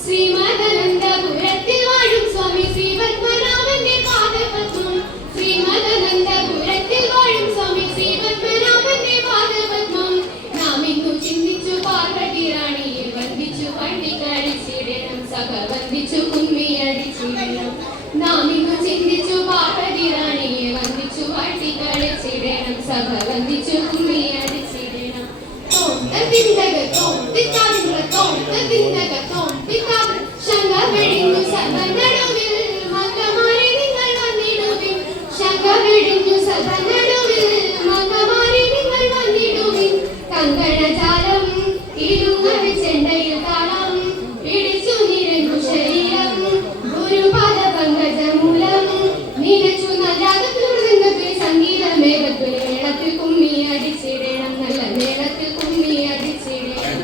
ശ്രീമാൻ ശ്രീമദനന്തപുരത്തിൽ വാഴും സ്വാമി ശ്രീപത്മനാഭന്റെ പാദപത്മം ശ്രീമദനന്തപുരത്തിൽ വാഴും സ്വാമി ശ്രീപത്മനാഭന്റെ പാദപത്മം നാം ഇന്നു ചിന്തിച്ചു പാർവതി റാണിയെ വന്ദിച്ചു പണ്ടിക്കളിച്ചിടണം സഖ വന്ദിച്ചു കുമ്മിയടിച്ചിടണം നാം ഇന്നു ചിന്തിച്ചു പാർവതി റാണിയെ വന്ദിച്ചു പണ്ടിക്കളിച്ചിടണം സഖ വന്ദിച്ചു കുമ്മിയടിച്ചിടണം തോം തിന്തക തോം തിത്താതിന്ദ്ര തോം തിന്തക തോം തിത്താ ശങ്ക വെടിഞ്ഞു സദനടുവിൽ മംഗമാരി നിങ്ങൾ വന്നിടുവിൻ ശങ്ക വെടിഞ്ഞു സദനടുവിൽ മംഗമാരി നിങ്ങൾ വന്നിടുവിൻ കങ്കണജാലം ഇരുങ്ങൽ ചെണ്ടയിൽ താളം പിടിച്ചു നിരഞ്ഞു ശരീരം ഗുരുപാദ പങ്കജമൂലം നിലച്ചു നല്ലാകത്തിൽ സംഗീതമേവത്തിൽ മേളത്തിൽ കുമ്മി അടിച്ചിടണം നല്ല മേളത്തിൽ കുമ്മി അടിച്ചിടണം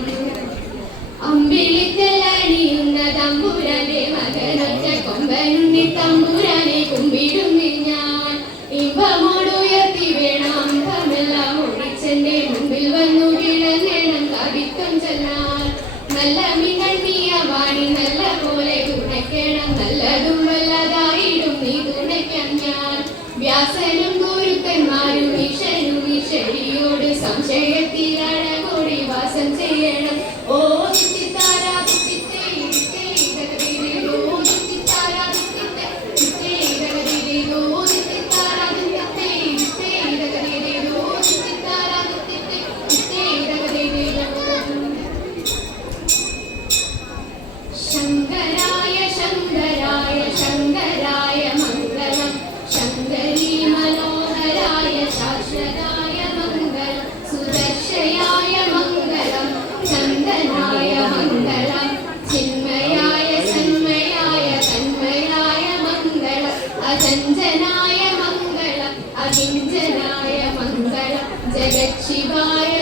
അമ്പിളിത്തലണിയുന്ന തമ്പുരാനെ മകനൊറ്റ കൊമ്പനുണ്ണി തമ്പുരാനെ കുമ്പിടുന്നു ഞാൻ ഇമ്പമോടുയർത്തി വേണം അമ്പമെല്ലാം ഒഴിച്ചെന്റെ മുമ്പിൽ വന്നു വിളങ്ങണം കവിത്വം ചെല്ലാൻ നല്ല മികണ്ടിയ വാണി നല്ല പോലെ തുണയ്ക്കണം നല്ലതും വല്ലതായിടും നീ തുണയ്ക്കാൻ ഞാൻ വ്യാസനും ഗുരുക്കന്മാരും ഈശ്വരും ഈശ്വരിയോട് സംശയത്തിലഴകൂടി വാസം ചെയ്യണം ഓ ചിത്താരാ ചിത്തേ ചിത്തേ ഇതകതിരോ ചിത്താരാ ചിത്തേ ചിത്തേ ഇതകതിരോ ചിത്താരാ ചിത്തേ ചിത്തേ ഇതകതിരോ ചിത്താരാ ചിത്തേ ചിത്തേ ഇതകതിരോ ശങ്കരായ ശങ്കരായ ശങ്കരായ മംഗളം ശങ്കരീ മനോഹരായ ശാശ്വതായ മംഗളം സുദർശയായ മംഗളം ചന്ദനായ മംഗളം ചിന്മയായ സന്മയായ തന്മയായ മംഗളം അചഞ്ചനായ മംഗളം അകിഞ്ചനായ മംഗളം ജഗത് ശിവായ